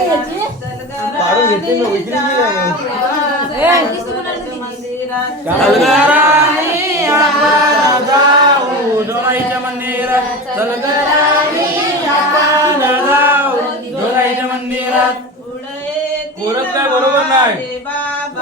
याची. सलगराणी आपण जाऊ जोराईच्या मंदिरात. जोराईच्या मंदिरात. काय बरोबर नाही.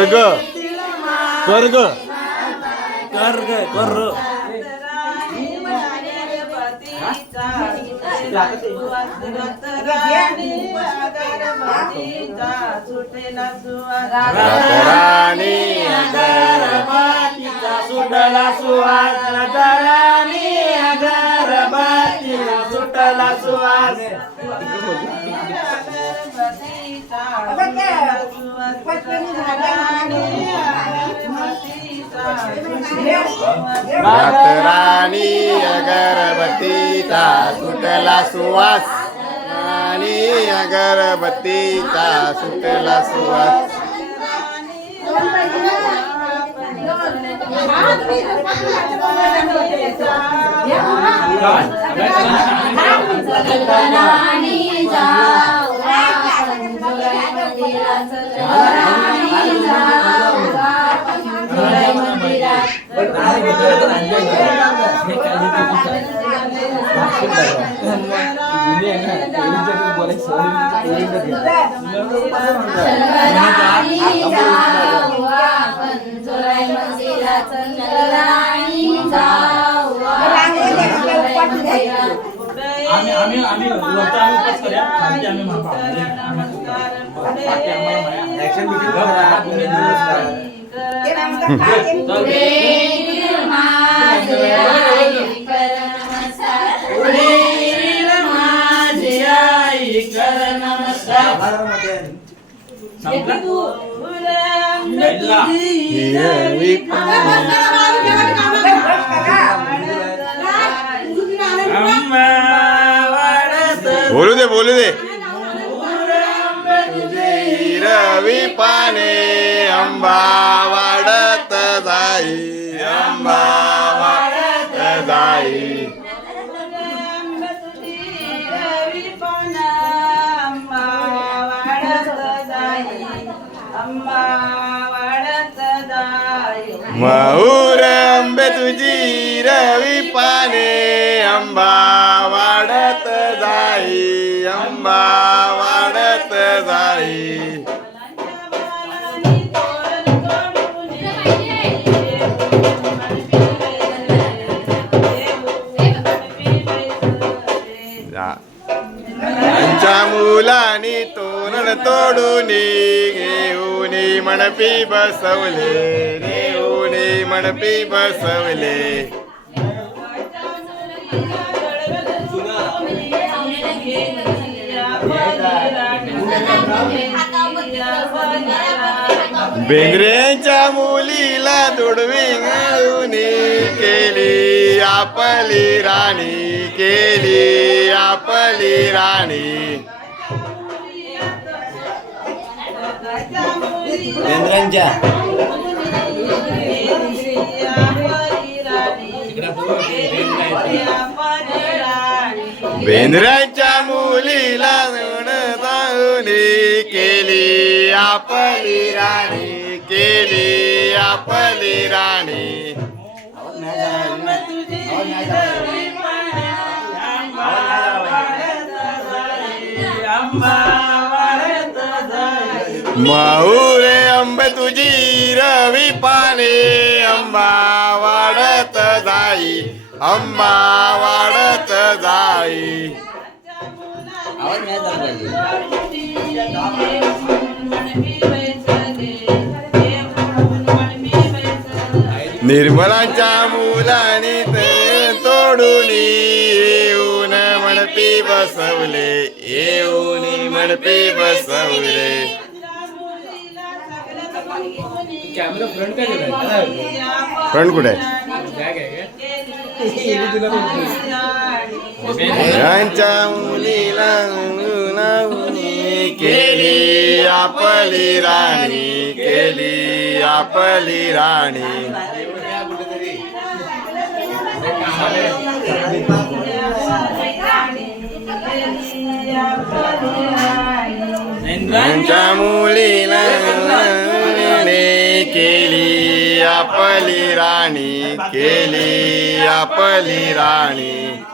नमस्कार पुढे कर ग. येतील कर ग कर ग कर राणी अगरबत्तीचा सुटला सुवास. राणी अगरबत्तीचा सुटला सुवास. राणी अगरबत्तीचा सुटला सुवास. राणी जा आम्ही आम्ही आम्ही वरचा आम्ही उपवास करूया. खालती आम्ही महापा बोलू दे बोलू दे. रवी पाने अंबा वाढत जाई अंबा वाढत जाई. मऊर अंबे तुझी रवी पाने अंबा वाढत जाई अंबा वाढत जाई. फुलानी तोरण तोडून घेऊन मनपी बसवले. घेऊन मनपी बसवले. बेंगऱ्यांच्या मुलीला दुडवी घालून केली आपली राणी केली आपली राणी. बेंद्रांच्या बेंद्राच्या मुलीला जाऊनी केली आपली राणी केली आपली राणी माऊरे अंब तुझी रवी पाने अंबा वाढत जाई अंबा वाढत जाई. निर्मलांच्या मुलाने ते तोडून येऊन म्हणपी बसवले येऊन म्हणपी बसवले कॅमेरा फ्रंट काय? फ्रंट कुठे? आहे मुलीला केली आपली राणी केली आपली राणी. यांच्या आपली राणी केली आपली राणी.